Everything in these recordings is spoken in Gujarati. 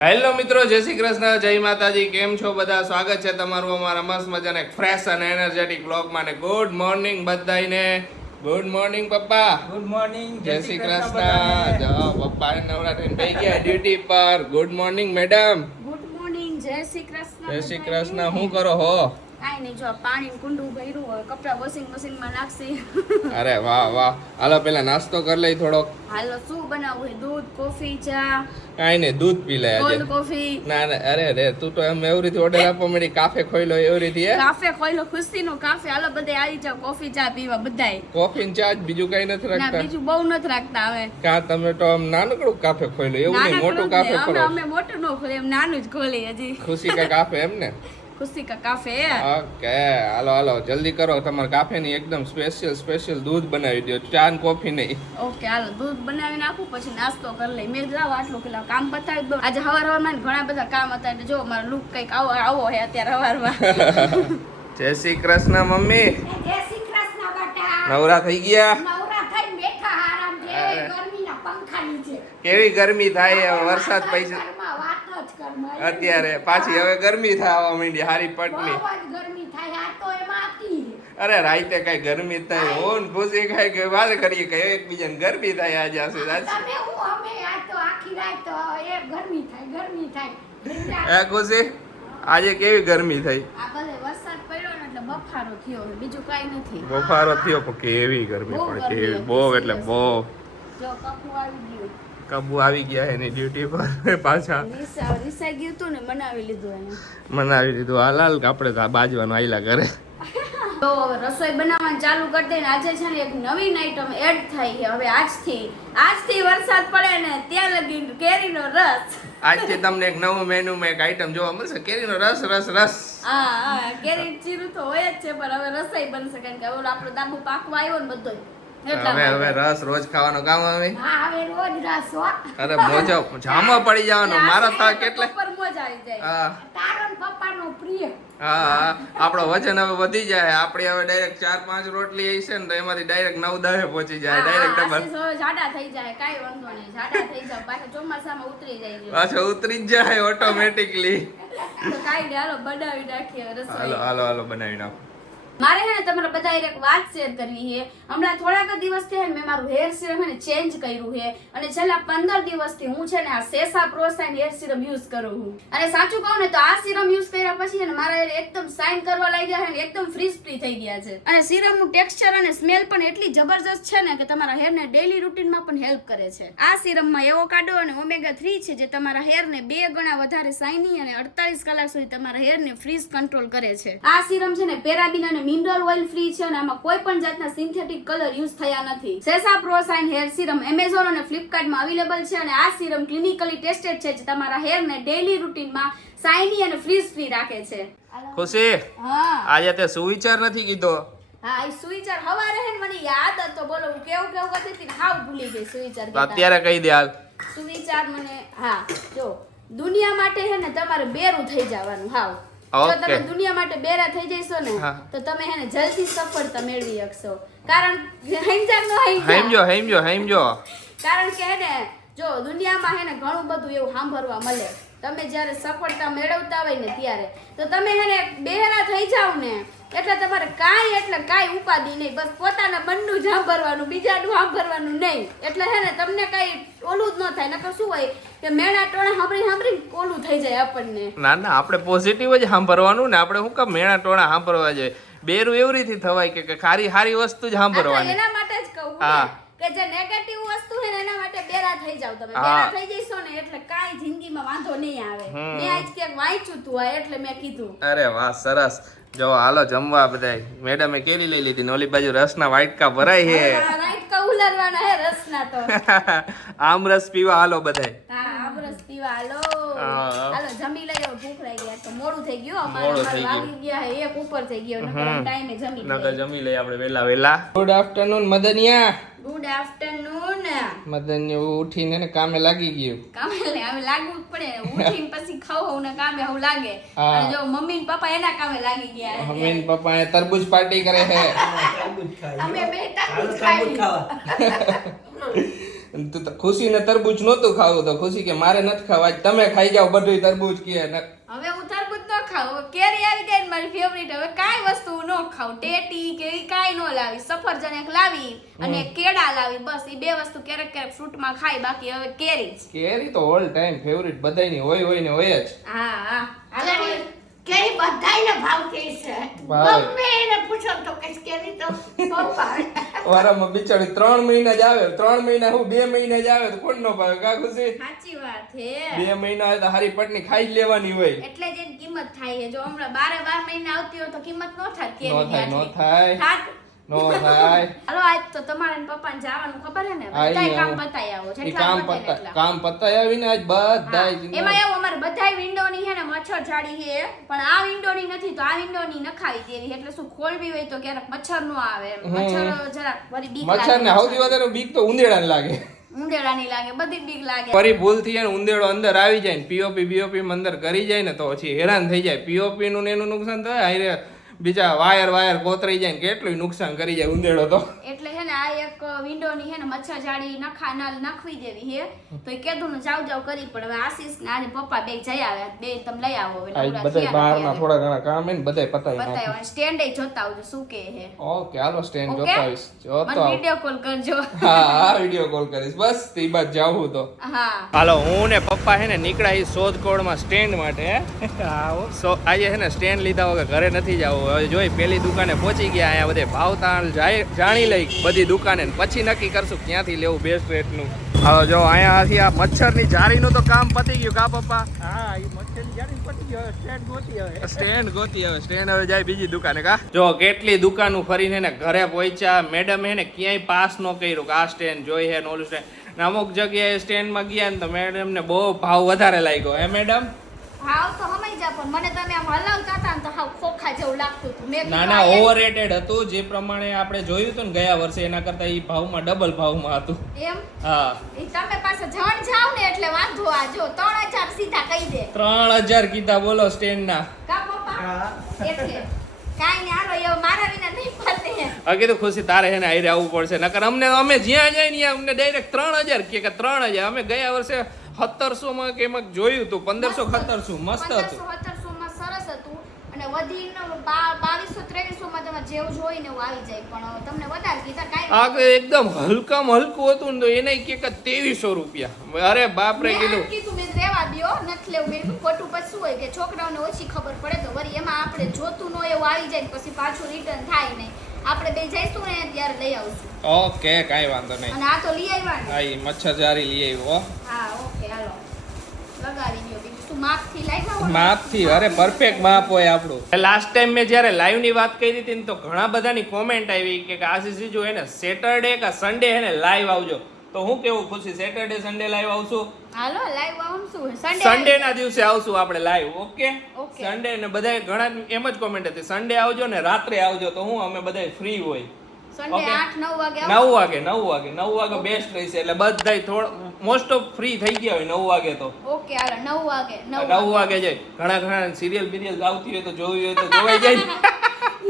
હેલો મિત્રો, જય શ્રી કૃષ્ણ, જય માતાજી. કેમ છો બધા? સ્વાગત છે તમારું અમારા મસ્ત મજાના એક ફ્રેશ અને એનર્જેટિક વ્લોગમાં. ને ગુડ મોર્નિંગ બધાને. ગુડ મોર્નિંગ પપ્પા. Good morning. જય શ્રી કૃષ્ણ. જો પપ્પા નવરા થઈને બેસી ગયા ડ્યુટી પર. Good morning madam. Good morning. જય શ્રી કૃષ્ણ. જય શ્રી કૃષ્ણ. શું કરો હો? કાંઈ નહીં, જો પાણી કુંડું ભર્યું હોય, કપડા વોશિંગ મશીનમાં નાખશી. અરે વાહ વાહ. હાલો પેલા નાસ્તો કરી લઈ થોડોક. હાલો, શું બનાવવું હોય? દૂધ, કોફી, ચા, કાંઈ નહીં, દૂધ પી લે આજે. Cold coffee? ના ના, અરે અરે, તું તો એમ એવી રીતે ઓર્ડર આપવા માંડી, કાફે ખોઈ લો એવી રીતે. હે કાફે ખોઈલો, ખુશીનો કાફે. હાલો બધે આવી જાવ કોફી ચા પીવા બધાય. કોફી ને ચા જ, બીજું કઈ નથી ના, રાખતા? બીજું બહુ નથી રાખતા હવે. કા તમે તો આમ નાનકડું કાફે ખોઈ લો, એવું નહીં મોટું કાફે અમે ખોલો. અમે મોટું ન ખોલી, એમ નાનું જ ખોલી હજી. ખુશી કા કાફે એમ ને? ખુશી કા કાફે. ઓકે, હાલો હાલો જલ્દી કરો. તમારા કાફે ની એકદમ સ્પેશિયલ દૂધ બનાવી દો, ચા ને કોફી નહીં. ઓકે, હાલો દૂધ બનાવી નાખું, પછી નાસ્તો કરી લઈ. મેં જાવ આટલું પેલા કામ પતાવી દો. આજે હવારમાં ઘણા બધા કામ હતા એટલે જો મારો લુક કઈક આવો આવો હે અત્યારે હવારમાં. જય શ્રી કૃષ્ણ મમ્મી. જય શ્રી કૃષ્ણ બેટા. નવરા થઈ ગયા? નવરા થઈને બેઠા આરામ છે. ગરમીના પંખા નીચે. કેવી ગરમી થાય હવે, વરસાદ પૈસા ઘરમાં વાત જ કરમાં. અત્યારે પાછી હવે ગરમી થવા માંડી હારી પટની. બહુ જ ગરમી થાય. આ તો એમાં હતી. અરે રાતે કઈ ગરમી થાય, ઓન ખુશી ખાય કે વાત કરીએ કે એકબીજાને ગરમી થાય આજે આશે આજ. તમે હું અમે આ તો આખી રાત તો એ ગરમી થાય. હે ખુશી, આજે કેવી ગરમી થઈ? આ બધે વરસાદ પડ્યો ને એટલે બફારો થયો છે, બીજું કાંઈ નથી. બફારો થયો પણ કેવી ગરમી બહુ પડે, ગરમી કેવી હતી, બહુ એટલે બહુ. જો કપુ આવી ગયું. કબુ આવી ગયા એની ડ્યુટી પર પાછા. રીસા ગયું તું ને બનાવી લીધું એને. મનાવી દીધું. હાલ આપણે તો બાજવાનું આયલા કરે. તો હવે રસોઈ બનાવવાનું ચાલુ કરી દઈને આજે છે ને એક નવીન આઈટમ એડ થાય છે. હવે આજથી વરસાદ પડે ને ત્યાં લગી કેરીનો રસ. આજથી તમને એક નવું મેનુ માં એક આઈટમ જોવા મળશે, કેરીનો રસ. હા, કેરી ચીરું તો હોય જ છે, પણ હવે રસોઈ બનશે કારણ કે હવે આપણો દાબુ પાકવા આવ્યો ને બધો. હવે રસ રોજ ખાવાનો કામ આવે. હા હવે રોજ રસ હો. અરે મોજો જામો પડી જવાનો. મારા તો કેટલા ઉપર મોજ આવી જાય. હા તારો ને પપ્પાનો પ્રિય. હા, આપણો વજન હવે વધી જાય. આપણે હવે ડાયરેક્ટ 4-5 રોટલી આવી છે ને તો એમાંથી ડાયરેક્ટ 9-10 પહોંચી જાય. Direct double. આશીષ હવે જાડા થઈ જાય, કાંઈ વાંધો નહીં, જાડા થઈ જાય, પાછા ચોમાસામાં ઉતરી જાય છે. પાછો ઉતરી જ જાય ઓટોમેટિકલી. તો કાંઈ નહીં, હાલો બનાવી નાખીએ રસોઈ. હાલો બનાવી નાખો. મારે છે ને તમારા બધા એક વાત શેર કરવી છે. હમણાં થોડાક દિવસથી છે ને મેં મારું હેર સિરમ છે ને ચેન્જ કર્યું છે અને છેલ્લા 15 દિવસથી હું છે ને આ સેસા પ્રોસાઇન હેર સિરમ યુઝ કરું છું. અને સાચું કહું ને તો આ સિરમ યુઝ કર્યા પછી છે ને મારા હેર એકદમ શાઇન કરવા લાગ્યા છે ને એકદમ ફ્રીઝ ફ્રી થઈ ગયા છે. અને સિરમનું ટેક્સચર અને સ્મેલ પણ એટલી જબરજસ્ત છે ને કે તમારા હેરને ડેઈલી રૂટીનમાં પણ હેલ્પ કરે છે. આ સિરમમાં એવોકાડો અને ઓમેગા 3 છે જે તમારા હેરને 2 ગણા વધારે શાઇની અને 48 કલાક સુધી તમારા હેરને ફ્રીઝ કંટ્રોલ કરે છે. આ સિરમ છે ને પેરાબીન અને મિનરલ ઓઇલ ફ્રી છે અને આમાં કોઈ પણ જાતના સિન્થેટિક કલર યુઝ થયા નથી. સેસા પ્રોસાઇન હેર સિરમ એમેઝોન અને ફ્લિપકાર્ટમાં અવેલેબલ છે અને આ સિરમ ક્લિનિકલી ટેસ્ટેડ છે જે તમારા હેરને ડેઈલી રૂટીનમાં શાઇની અને ફ્રીઝ ફ્રી રાખે છે. ખુશી, હા આજે તે સુવિચાર નથી કીધો. હા, એ સુવિચાર હવારે હે ને મને યાદ હતો. બોલો હું કેવું કરતી હતી ને હાવ ભૂલી ગઈ સુવિચાર તો કહેતા. અત્યારે કહી દે હાલ. સુવિચાર મને હા જો દુનિયા માટે હે ને તમારે બેરું થઈ જવાનું. હાવ જો Okay. તમે દુનિયા માટે બેરા થઈ જઈશો ને હા. તો તમે હે ને જલ્દી સફળતા મેળવી શકશો. કારણ હેમજો. કારણ કે હે ને જો દુનિયામાં હે ને ઘણું બધું એવું સાંભળવા મળે. તમે જ્યારે સફળતા મેળવતા હોય ને ત્યારે તો તમે હે ને બેરા થઈ જાવ ને એટલે તમારે કાંઈ ઉપાધિ નહીં. બસ પોતાના મનનું જ સાંભળવાનું, બીજાનું સાંભળવાનું નહીં. એટલે હે ને તમને કઈ ઓલું જ ન થાય. નકર શું હોય કે મેણા ટોણા સાંભળી ઓલું થઈ જાય આપણને. ના આપણે પોઝિટિવ જ સાંભળવાનું ને. આપણે શું કામ મેણા ટોણા સાંભળવા જોઈએ? બેરું એવી રીતે થવાય કે સારી વસ્તુ જ સાંભળવાની. એના માટે જ કહું હા. કે જે નેગેટિવ વસ્તુ છે ને એના માટે બેરા થઈ જાવ તમે. બેરા થઈ જઈશો ને એટલે કાંઈ જિંદગીમાં વાંધો નહીં આવે. મેં આજ ક્યાંક વાંચ્યું તું એટલે મેં કીધું. અરે વાહ, સરસ. જો હાલો જમવા બધાય. મેડમે કેરી લઈ લીધી ને ઓલી બાજુ રસના વાટકા ભરાય છે. રાઈટ કા ઉલરવાના હે રસના તો. આમ રસ પીવા હાલો બધાય. હા, આમરસ પીવા હાલો. હા. હાલો જમી લઈએ, ભૂખ લાગી ગયા તો મોડું થઈ ગયું. મોડું થઈ ગયું. વાગી ગયા હે 1 ઉપર થઈ ગયો. નકર ટાઈમે જમી નકર લઈએ. જમી લઈએ આપણે વેલા. Good afternoon Madaniya. Good afternoon. Madaniya ઉઠીને ને કામે લાગી ગયું. કામે હવે લાગવું જ પડે. ઉઠીને પછી ખાવું ને કામે હું લાગે. હા. અને જો મમ્મી ને પપ્પા એના કામે લાગી ગયા છે. મમ્મી ને પપ્પા એ તરબૂચ પાર્ટી કરે છે. અમે બે તરબૂચ ખાઈ. તું તો ખુશીને તરબૂચ નહોતું ખાવું તો ખુશી કે મારે નથી ખાવા આજ તમે ખાઈ જાઓ બધું તરબૂચ કે હવે હું તરબૂચ ન ખાઉં. હવે કેરી આવી ગઈ ને મારી ફેવરિટ. હવે કાંઈ વસ્તુ ન ખાઉં. ટેટી કે ઈ કાંઈ ન લાવી. સફરજન એક લાવી અને એક કેળા લાવી. બસ ઈ બે વસ્તુ ક્યારેક ક્યારેક ફ્રૂટમાં ખાઈ. બાકી હવે કેરી જ. કેરી તો ઓલ ટાઈમ ફેવરિટ બધાયની હોય ને હોય જ. હા હા. હાલો હવે. કેરી બધાયને ભાવતી છે. ભાવે. ગમે એને પૂછો તો કે કેરી તો બહુ ભાવે. વારામાં બિચારી 3 મહિના જ આવે 3 મહિના હું 2 મહિના જ આવે તો કોણ નો ભાવે કા ખુશી? સાચી વાત છે. 2 મહિના હોય તો હારી પટની ખાઈ જ લેવાની હોય. એટલે જ એની કિંમત થાય છે. જો હમણાં 12 મહિના આવતી હોય તો કિંમત ન થાત નો કેરીની થાય નો આટલી. થાય થાત. નો થાય. હાલો આજ તો તમારે ને પપ્પાને જવાનું ખબર છે ને? આઈ બધાય કામ આવો. પતાઈ આવો. ઈ જેટલા કામ પતાય ને પતા એટલા. કામ પતાય આવીને આજ બધાય એમાં એવું અમારે બધાય વિન્ડોની છે ને મચ્છર જાળી છે પણ આ વિન્ડોની નથી તો આ વિન્ડોની નખાવી દેવી એટલે શું ખોલવી હોય તો ક્યારેક મચ્છર નો આવે એમ. મચ્છર જરાક વળી બીક લાગે. મચ્છર ને સૌથી વધારે બીક તો ઉંદેડાને લાગે. ઉંદેડાની લાગે બધી બીક લાગે. ફરી ભૂલથી એને ઉંદેડો અંદર આવી જાય ને પીઓપી માં અંદર કરી જાય ને તો પછી હેરાન થઈ જાય. પીઓપી નું ને એનું નુકસાન થાય હારે બીજા વાયર કોતરાઈ જાય ને કેટલું નુકસાન કરી જાય ઉંદેડો તો. એટલે છે ને આ એક વિન્ડોની છે ને મચ્છર જાળી નાખવી દેવી છે તો એ કીધું ને જાવ કરી પણ હવે આશીષ ને આજે પપ્પા બે જઈ આવ્યા બે તમે લઈ આવો એટલે આજ ઉડા બધાય થયા બહારના નથી થોડા ઘણા કામ હે ને બધાય પતાવી નાખે. બતાવ્યો સ્ટેન્ડ જોતા આવજો શું કે છે. ઓકે હાલો સ્ટેન્ડ ઓકે? જોતો આવીશ જોતો મને આવું. વિડિયો કોલ કરજો. હા વિડિયો કોલ કરીશ બસ તે બાદ જાવું તો. હા હાલો હું ને પપ્પા હે ને નીકળ્યા શોધખોળમાં સ્ટેન્ડ માટે આજે હે ને સ્ટેન્ડ લીધા વગર ઘરે નથી જવું. હવે જોઈ પેલી દુકાને પહોંચી ગયા અહીંયા બધે ભાવતાલ જાણી લઈ બધી દુકાને ને પછી નક્કી કરશું ક્યાંથી લેવું બેસ્ટ રેટનું. હવે જો અહીંયાથી આ મચ્છરની જાળીનું તો કામ પતી ગયું કા પપ્પા? હા એ મચ્છરની જાળી પતી ગયો હવે સ્ટેન્ડ ગોતી હવે સ્ટેન્ડ હવે જાય બીજી દુકાને કા. જો કેટલી દુકાનો ફરીને ને ઘરે પહોંચ્યા. મેડમ હે ને ક્યાંય પાસ ન કર્યું કે આ સ્ટેન્ડ જોઈ હે ને ઓલું સ્ટેન્ડ. ને અમુક જગ્યાએ સ્ટેન્ડમાં ગયા ને તો મેડમ ને બહુ ભાવ વધારે લાગ્યો હે મેડમ? ભાવ તો હમાઈ જા પણ મને તમે આમ હલાવતા હતા ને તો હાવ ખોખા જેવું લાગતું હતું. મેં ના ના ઓવરરેટેડ હતું જે પ્રમાણે આપણે જોયું હતું ને ગયા વર્ષે એના કરતા એ ભાવમાં ડબલ ભાવમાં હતું. એમ હા ઈ તમે પાસે જણ જાવ ને એટલે વાંધો આ જો 3000 સીધા કહી દે. 3000 કીધા બોલો સ્ટેન્ડ ના. કા પપ્પા એટલે કાઈ ને હાલો એવું મારા વિના નહીં પતે. હવે કીધું ખુશી તારે હે ને આયરે આવવું પડશે નકર અમને અમે જ્યાં જાય ને અમને ડાયરેક્ટ 3000 કે 3000. અમે ગયા વર્ષે 1700 માં કે એમાં જોયું હતું 1500 1700 મસ્ત હતું. 1700 માં સરસ હતું અને વધીને 2200 2300 માં તમે જેવું જોઈને એવું આવી જાય પણ તમને વધારે કીધા કાઈ આ એકદમ હલકામાં હલકું હતું ને તો એને કે 2300 રૂપિયા. અરે બાપ રે કીધું કીધું મેં રેવા દ્યો નથી લેવું મેં કીધું ખોટું પછી શું હોય કે છોકરાઓને ઓછી ખબર પડે તો વળી એમાં આપણે જોતું ન એવું આવી જાય પછી પાછું રિટર્ન થાય નહીં. આપણે બે જઈશું ને ત્યારે લઈ આવશું. ઓકે કાઈ વાંધો નહીં. અને આ તો લઈ આવ્યા ને. હા ઈ મચ્છર જારી લઈ આવ્યો. હા ઓકે હાલો લગાવી દો. બીજું શું માપથી લાગ્યા હોય? માપથી અરે પરફેક્ટ માપ હોય આપણું. લાસ્ટ ટાઈમ મેં જ્યારે લાઈવ ની વાત કરી હતી ને તો ઘણા બધાની કોમેન્ટ આવી કે આશીષજી જો હે ને સેટરડે કે સન્ડે હે ને લાઈવ આવજો. તો હું કેવું ખુશી સેટરડે સન્ડે લાઈવ આવશું? હાલો લાઈવ આવું શું સન્ડે ના દિવસે આવશું આપણે લાઈવ. Okay okay. સન્ડે ને બધાય ઘણા એમ જ કોમેન્ટ હતી સન્ડે આવજો ને રાત્રે આવજો તો હું અમે બધાય ફ્રી હોય. Sunday okay. 8-9 વાગે 9 વાગે બેસ્ટ રહેશે એટલે બધાય થોડા મોસ્ટ ઓફ ફ્રી થઈ ગયા હોય 9 વાગે તો. ઓકે હાલો 9 વાગે 9 વાગે જાય ઘણા સિરિયલ આવતી હોય તો જોવી હોય તો જોવાઈ જાય ને.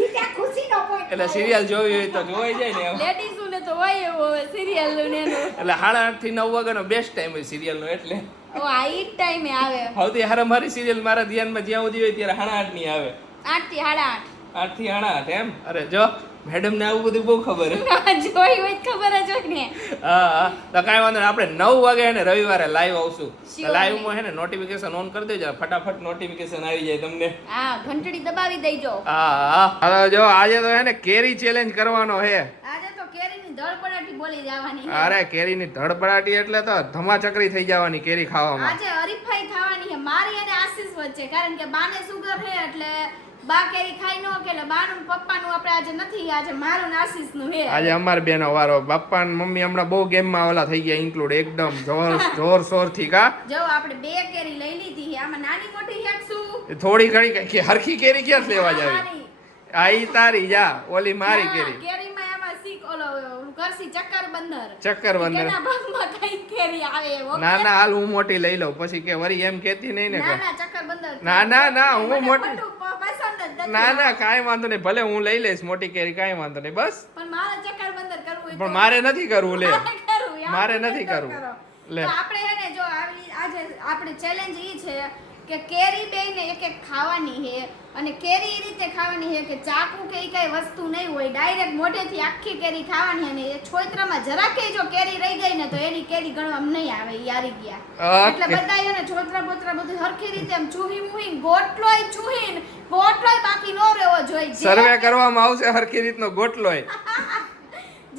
ઈ ત્યાં ખુશીનો point એટલે સિરિયલ જોવી હોય તો જોવાઈ જાય ને એમ. લેડીઝ ને તો હોય એવું હવે સિરિયલ નું ને એનું. એટલે 8:30 થી 9 વાગ્યાનો બેસ્ટ ટાઈમ હોય સિરિયલ નો. એટલે ઓ આ ઈ ટાઈમે આવે સૌથી હારા મારી સિરિયલ મારા ધ્યાનમાં જ્યાં સુધી હોય ત્યારે 8:30 ની આવે. 8 થી 8:30 8 થી 8:30 એમ. અરે જો મેડમ ને આવું બધું બહુ ખબર હે. જોઈ હોય તો ખબર જ હોય ને. હા તો કાંઈ વાંધો નહીં આપણે 9 વાગે હે ને રવિવારે લાઈવ આવશું. Sure. લાઈવ માં હે ને નોટિફિકેશન ઓન કરી દેજો ફટાફટ નોટિફિકેશન આવી જાય તમને. હા ઘંટડી દબાવી દેજો. હા જો આજે તો હે ને કેરી ચેલેન્જ કરવાનો હે. આજે તો કેરીની ધડપડાટી બોલી જવાની છે. અરે કેરીની ધડપડાટી એટલે તો ધમાચકરી થઈ જવાની કેરી ખાવામાં. આજે હરીફાઈ થવાની છે મારી અને આશીષ વચ્ચે કારણ કે બાને સુગર છે એટલે બા કેરી ખાઈ નો કે એટલે બાનું ને પપ્પાનું આપણે આજે નથી આજે મારું ને આશીષનું છે. આજે અમાર બેનો વારો. બાપા ને મમ્મી હમણાં બહુ ગેમમાં ઓલા થઈ ગયા ઇન્ક્લુડ એકદમ જોરશોર થી કા. જો આપણે બે કેરી લઈ લીધી છે આમાં નાની મોટી હેકશું થોડી ઘણી કઈ હરખી કેરી ક્યાં લેવા જાવી? નાની. આ ઈ તારી જા ઓલી મારી ના, કેરી. કેરીમાં આમાં સીક ઓલો કરસી ચક્કર બંદર ચક્કરબંદર. કેના ભાગમાં કઈ કેરી આવે ઓકે? ના ના હાલ હું મોટી લઈ લઉં પછી કે વરી એમ કેતી નહીં ને ના કે ના ચક્કર બંદર ના, ના, ના, હું મને મોટી- ખોટું પસંદ જ નથી. ના ના કાંઈ વાંધો નહીં ભલે હું લઈ લઈશ મોટી કેરી કાંઈ વાંધો નહીં બસ. પણ મારે ચક્કર બંદર કરવું હોય પણ મારે નથી કરવું લે. મારે કરવું મારે તમે નથી તો કરવું. કરો. લે. તો આપણે હે ને જો આજે આપણે ચેલેન્જ ઈ છે કે કેરી બેયને એક એક ખાવાની છે અને કેરી ઈ રીતે ખાવાની છે કે ચાકુ કે ઈ કઈ વસ્તુ નહીં હોય, ડાયરેક્ટ મોઢેથી આખી કેરી ખાવાની અને એ છોતરામાં જરાકે જો કેરી રહી ગઈ ને તો એની કેરી ગણવામાં નહીં આવે, ઈ હારી ગયા. Okay. એટલે બધાય એને છોતરા બોતરા બધું હરખી રીતે આમ ચૂહી મુહીન ગોટલોય બાકી નો રહેવો જોઈએ. સર્વે કરવામાં આવશે હરખી રીતનો ગોટલોય.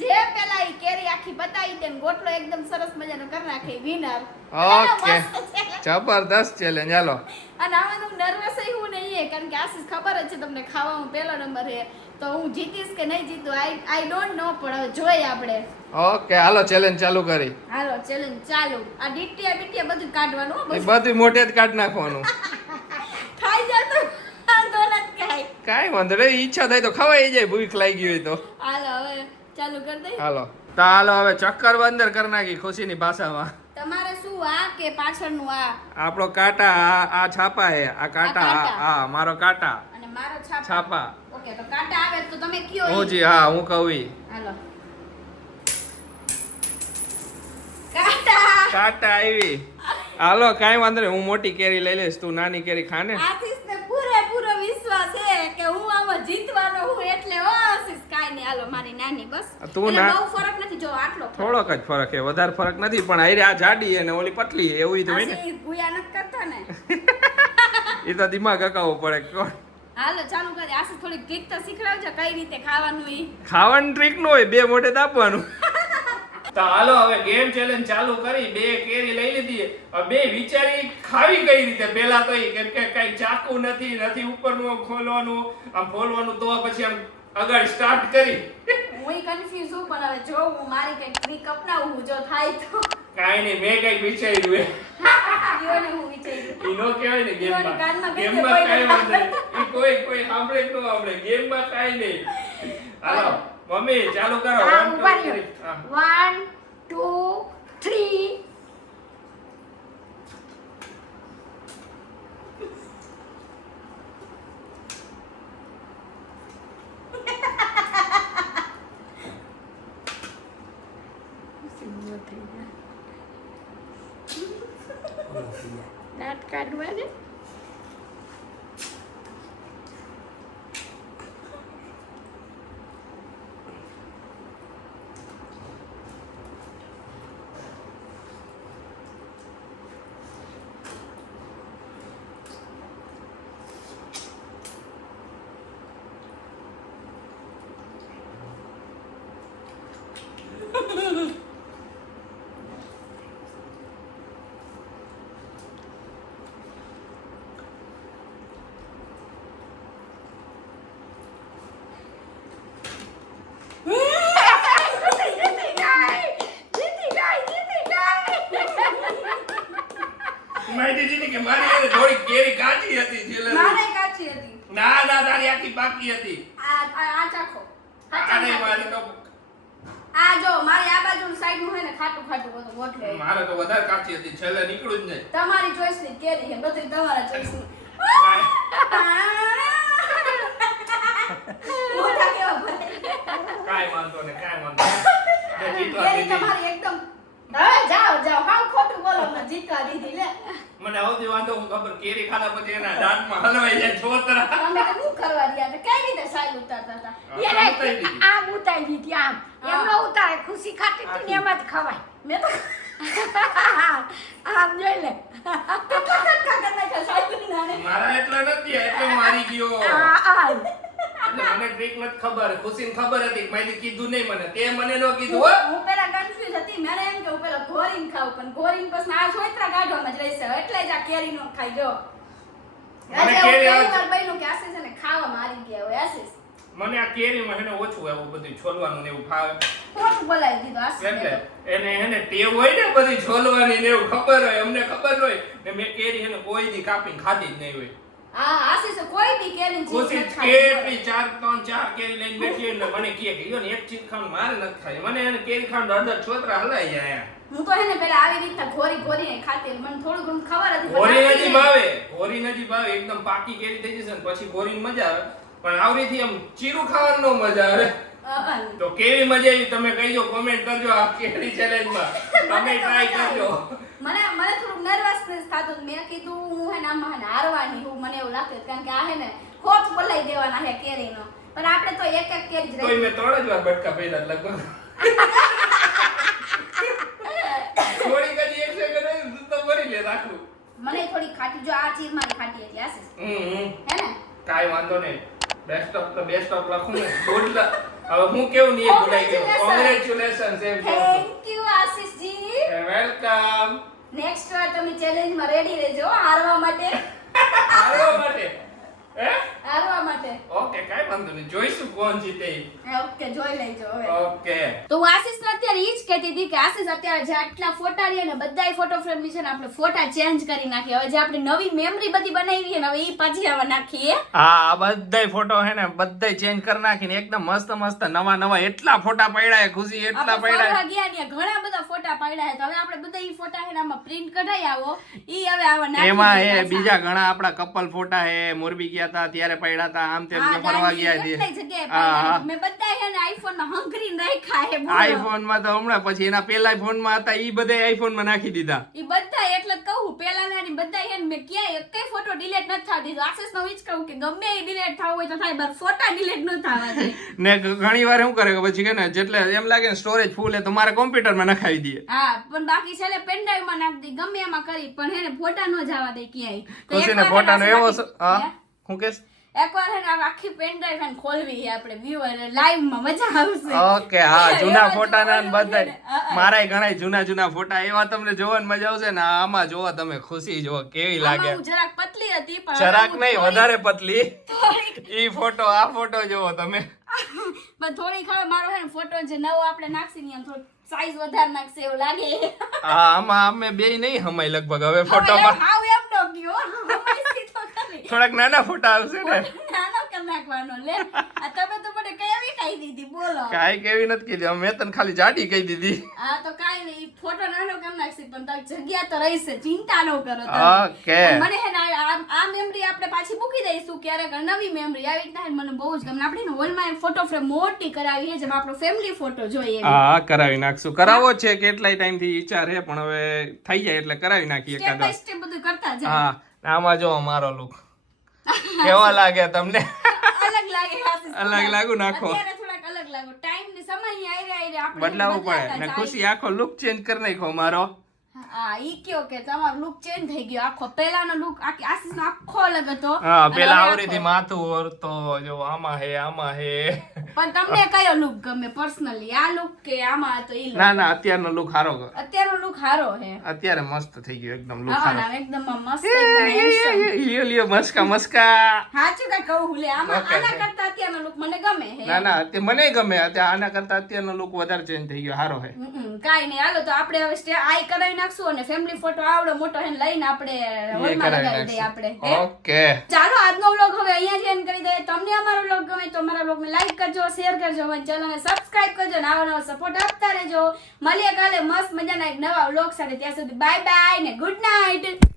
જે પેલા ઈ કેરી આખી બતાવી દે ને ગોટલો એકદમ સરસ મજાનો કરી નાખે વિનર. ઓકે જબરદસ્ત ચેલેન્જ. હાલો અને આમાં તો નર્વસ હું નહીં કારણ કે આશીષ ખબર જ છે તમને ખાવામાં પહેલો નંબર છે તો હું જીતીશ કે નહીં જીતું આઈ ડોન્ટ નો પણ હવે જોઈએ આપણે. ઓકે હાલો ચેલેન્જ ચાલુ કરી. હાલો ચેલેન્જ ચાલુ. આ ડીટીયા બધું કાઢવાનું હો, એ બધું બધું મોઢે જ કાઢ નાખવાનું. ખાઈ જાય તો વાંધો નથી કાંઈ. કાંઈ વાંધો નહીં, ઈચ્છા થાય તો ખવાઈ જાય, ભૂખ લાગી હોય તો. હાલો હવે ચાલુ કરી દઈ. હાલો તો હાલો હવે ચક્કર બંદર કરી નાખી ખુશીની ભાષામાં. તમારે શું આ કે પાછળનું આ આપણો કાંટા આ છાપા હે, આ કાંટા કાંટા. હા મારો કાંટા અને મારો છાપા. છાપા. ઓકે તો કાંટા આવે તો તમે કયો ઈ. હું જી હા હું કહું ઈ. હાલો કાંટા. કાંટા આવી. હાલો કાંઈ વાંધો નહીં, હું મોટી કેરી લઈ લઈશ, તું નાની કેરી ખાને. આશીષને પૂરેપૂરો વિશ્વાસ છે કે હું આમાં જીતવાનો હું એટલે હો આશીષ કાંઈ નહીં. હાલો મારી નાની બસ. તું એટલે ના- બહુ ફરક નથી જો આટલો ફરક. થોડોક જ ફરક છે, વધારે ફરક નથી, પણ આયરે આ જાડી અને ઓલી પતલી છે, એવું ઈ તો હોય ને. આશીષ ભૂયા નથી કરતા ને. એ તો દિમાગ અકાવવો પડે. કોણ હાલો ચાલુ કરી. આશીષ થોડી ટ્રીક તો શીખડાવજો કઈ રીતે ખાવાનું ઈ. ખાવાનું ટ્રીક નો હોય, બે મોઢે દાબવાનું. તો હાલો હવે ગેમ ચેલેન્જ ચાલુ કરી. બે કેરી લઈ લીધી, હવે બે વિચારી ખાવી કઈ રીતે. પેલા તો કેમ કે કઈ ચાકુ નથી ઉપરનું ખોલવાનું, આમ ખોલવાનું, તો પછી આમ આગળ સ્ટાર્ટ કરી. હું કન્ફ્યુઝ છું પણ હવે જો હું મારી કઈ ટ્રીક અપનાવું જો થાય તો. કાઈ નહીં, મેં કઈક વિચાર્યું હે. ઈઓને હું વિચાર્યું. ઈ નો કહેવાય ને ઈઓની કાનમાં ગેમમાં. કઈ દે, ગેમમાં કોઈને કાઈ વાંધો નહીં. ઈ કોઈ સાંભળે કે ન સાંભળે, ગેમમાં કાઈ નહીં. હાલો મમ્મી ચાલુ કરો. હા, 1 ઉભા 2 રહ્યો. 3 હા 1 2 3 દાંત કાઢવા ને મારી દીદી કે મારી હારે થોડી કેરી કાચી હતી છેલ્લે. મારે કાચી હતી. ના તારી આખી પાકી હતી. આ ચાખો. આને મારી તો આ જો મારી આ બાજુ સાઈડ નું હે ને ખાટું ખાટું બધું ગોઠવે. મારે તો વધારે કાચી હતી, છેલ્લે નીકળું જ નહીં. તમારી ચોઈસ ની કેરી છે બધું તમારા ચોઈસ ની. મોઢા કેવા ભરે. કાંઈ વાંધો નહીં, કાંઈ વાંધો નહીં. મેં જીતવા કેરી દીધી. તમારી એકદમ હવે જાઓ હાવ ખોટું બોલો મેં જીતવા દીધી લે. મને સૌથી વાંધો હું ખબર, કેરી ખાધા પછી એના દાંતમાં હલવાઈ જાય છોતરા. તમે તો શું કરવા રહ્યા હતા કઈ રીતે સાઈલ ઉતારતા હતા. આ તો ઉતારી દીધી. આમ ઉતારી દીધી આમ એમ ન ઉતારે ખુશી ખાતી હતી ને એમ જ ખવાય મેં તો આમ જોઈ લે મારા એટલા નથી, એટલે હું હારી ગયો. આ એટલે મને ટ્રીક નથી ખબર, ખુશીને ખબર હતી, મેં કીધું નહીં મને, તે મને ન કીધું હો. હું પેલા કન્ફ્યુઝ હતી મને એમ કે હું પેલા ઘોરીને ખાઉં પણ ઘોરીને પછી આ છોતરા કાઢવામાં જ રહેશે એટલે જ આ કેરી નો ખાઈ જો. મને આજે કેરી હું આવે પહેલી વાર બન્યું કે આશીષ એને ખાવામાં આવી ગયા હોય આશીષ. મને આ કેરીમાં એને ઓછું એવું બધું છોલવાનું ને એવું ફાવે. ખોટું બોલાવી દીધું આશીષ એટલે એને ટેવ હોય ને બધી છોલવાની ને એવું ખબર હોય, અમને ખબર હોય ને મેં કેરી એને કોઈ દી કાપીને ખાધી જ નહીં હોય. હા આશીષ કોઈ બી કેરી ચીજ કોશિશ નથી ખાધી. કેટલી 4 કેરી લઈને બેઠી એટલે મને કહે કે યો ને એક ચીજ ખાવાનું મારે નથી ખાવી. મને એને કેરી ખાવાનું અડધા છોતરા હલાઈ જાય. હું તો એને પેલા આવી રીતના ઘોરીને ખાતી એટલે મને થોડું ઘણું ખબર હતી પણ ઘોરી આટલી નજી નહીં. ભાવે, ઘોરી નજી ભાવે, એકદમ પાકી કેરી થઈ જશે ને પછી ઘોરીને મજા આવે, પણ આવરીથી આમ ચીરું ખાવાનું નો મજા આવે. તો કેવી મજા આવી તમે કહીજો, કોમેન્ટ કરજો આ કેરી ચેલેન્જમાં તમે ટ્રાય કરજો. મને થોડું નર્વસનેસ થતું હતું. મેં કીધું હું હે ને આમાં હે ને હારવાની હું, મને એવું લાગતું કારણ કે આ હે ને ખોટ બોલાઈ દેવાના હે કેરીનો, પણ આપણે તો એક એક કેરી જ તોય રહી. મેં 3 જ વાર બટકા ભર્યા લગભગ. થોડી કદી એક સેકન્ડ દૂધ તો ભરી લે રાખું. મને થોડી ખાટી, જો આ ચીર મારી ખાટી હતી આશીષ, હે ને? કાઈ વાંધો નહીં. બેસ્ટ ઓફ લખું ને ગુડ લક. હવે હું કેવું નહીં ભૂલાઈ ગયો. કોંગ્રેચ્યુલેશન્સ એમ કહું. Thank you Ashishji. Welcome. Next વાર તમે ચેલેન્જમાં રેડી રહેજો હારવા માટે. હારવા માટે હે? હારવા માટે. ઓકે કાઈ વાંધો નહીં, જોઈશું કોણ જીતે ઈ. ઓકે, જોઈ લેજો હવે. ઓકે તો હું આશીષને અત્યારે ઈ જ કહેતી હતી કે આશીષ અત્યારે જે આટલા ફોટા રહ્યા ને બધાય ફોટો ફ્રેમની છે ને આપણે ફોટા ચેન્જ કરી નાખીએ. હવે જે આપણે નવી મેમરી બધી બનાવી છે ને હવે ઈ પાછી આવા નાખીએ. હા, આ બધાય ફોટો હે ને બધાય ચેન્જ કરી નાખીને એકદમ મસ્ત મસ્ત નવા એટલા ફોટા પડ્યા ખુશી, એટલા આપણે પડ્યા. ફરવા ગયા ને ઘણા બધા ફોટા પાડ્યા છે, તો હવે આપણે બધા ઈ ફોટા હે ને આમાં પ્રિન્ટ કઢાઈ આવો ઈ હવે આવા નાખી એમાં દઈએ હે પાછા. બીજા ઘણા આપણા કપલ ફોટા હે, મોરબી ગયા હતા ત્યારે પડ્યા હતા, આમ તેમ હા, ફરવા દાંડી ગયા કેટલાય છે. જગ્યાએ હા, પાડ્યા હા. છે. મેં બધા હે ને આઈફોનમાં હંગરીને રાખ્યા હે બોલો. આઈફોન માં તો હમણાં પછી એના પેલા ફોન માં હતા ઈ બધા આઈફોન માં નાખી દીધા. ઈ બધા એટલે જ કહું પેલાના ની બધા હે ને મેં ક્યાંય એકેય ફોટો ડિલીટ નથી થવા દીધો. આશીષ નો ઈ જ કહું કે ગમે એ ડિલીટ થવું હોય તો થાય, પર ફોટા ડિલીટ ન થવા જોઈએ. ને ઘણી વાર શું કરે કે પછી કે ને જેટલે એમ લાગે ને સ્ટોરેજ ફૂલ હે તો મારા કોમ્પ્યુટર માં નખાવી દે. હા, પણ બાકી છેલ્લે પેનડ્રાઈવ માં નાખી દે ગમે એમાં કરી, પણ હે ને ફોટા ન જવા દે ક્યાંય. તો ખુશીને એકવાર ફોટાનો હે ને એવો આશીષ હા હે? હું કેસ એકવાર હે ને આખી પેનડ્રાઈવ હે ને ખોલવી છે આપણે વ્યુઅર લાઈવ માં, મજા આવશે. ઓકે હા, જૂના એવા ફોટાના ને જોવાનું છે ને. બધા મારાય ઘણા જૂના ફોટા એવા તમને જોવાની મજા આવશે ને. આમાં જોવો તમે ખુશી જોવો કેવી આમાં લાગે. હું જરાક પતલી હતી પણ જરાક હું નહીં થોડી- વધારે પતલી. થોડીક- ઈ ફોટો આ ફોટો જોવો તમે. પણ થોડીક હવે મારો હે ને ફોટો જે નવો આપણે નાખશી ને એમ થોડો સાઈઝ વધારે નાખશે એવું લાગે. હા, આમાં અમે બેય નહીં હમાય લગભગ હવે હવે ફોટોમાં. હાવ એમ નો ગયો હમાઈશી તો ખરી. થોડાક નાના ફોટા આવશે ને. નાનો કરી નાખવાનો લે. આ તમે તો મને કેવી કહી દીધી બોલો. કાંઈ કેવી નથી કીધી, મેં તને ખાલી જાડી કહી દીધી. આ તો કાઈ નહીં, ફોટો નાનો કરી નાખશી પણ તારી જગ્યા તો રહેશે, ચિંતા ન કરો તમે. ઓકે મને હે ને આ મેમરી આપણે પાછી મૂકી દઈશું ક્યારેક, નવી મેમરી આવી રીતના હે ને મને બહુ જ ગમે. આપણે ને હોલમાં ફોટો ફ્રેમ મોટી કરાવી છે જેમાં આપણો ફેમિલી ફોટો જોઈએ એવી. હા, કરાવી નાખશું. કરાવો છે કેટલાય ટાઈમ થી વિચાર છે પણ હવે થઈ જાય એટલે કરાવી નાખીએ સ્ટેપ એકાદો. બાય સ્ટેપ બધું કરતા જાય. હા, આમાં જો મારો લુક કેવો લાગે તમને? અલગ લાગે આશીષ. અલગ લાગુ નાખો. અત્યારે થોડાક અલગ લાગો. ટાઈમ ને સમય આયરે આપણે બદલાવવું પડે બદલાતા ને. જાય. ખુશી આખો લુક ચેન્જ કરી નાખ્યો મારો. હા, ઈ કયો કે તમારો લુક ચેન્જ થઈ ગયો આખો. પહેલાનો લુક આશીષનો આખો અલગ હતો. હા, અને પેલા હવે આવરીથી આખો. માથું ઓરતો જો આમાં હે પણ તમને કયો લુક ગમે પર્સનલી, આ લુક કે આમાં તો ઈ ના લુક? ના, અત્યારનો લુક સારો. અત્યારનો લુક હારો હે. અત્યારે મસ્ત થઈ ગયો એકદમ લુક હા, સારો. ના એકદમ મસ્ત એકદમ handsome. લ્યો મસ્કા. હાચું કાંઈ કહું લે, આમાં Okay. આના કરતા અત્યારનો લુક મને ગમે હે. ના ના, તે મને ગમે. અત્યારે આના કરતા અત્યારનો લુક વધારે ચેન્જ થઈ ગયો, સારો હે. કાઈ નહીં, હાલો તો આપણે હવે આઈ કરાવી નાખશું અને ફેમિલી ફોટો આવડો મોટો હે ને લઈને આપણે એ હોલમાં કરાવી લગાવી દઈએ આપણે. નાખશું. હે? ઓકે. ચાલો આજનો વ્લોગ હવે અહીંયા જ એન્ડ કરી દઈએ. તમને અમારો વ્લોગ ગમે તો અમારા વ્લોગને લાઈક કરજો, શેર કરજો, અમારી ચેનલને સબસ્ક્રાઇબ કરજો અને આવા નવા સપોર્ટ આપતા રહેજો. મળીએ કાલે મસ્ત મજાના એક નવા વ્લોગ સાથે. ત્યાં સુધી બાય બાય ને ગુડ નાઇટ.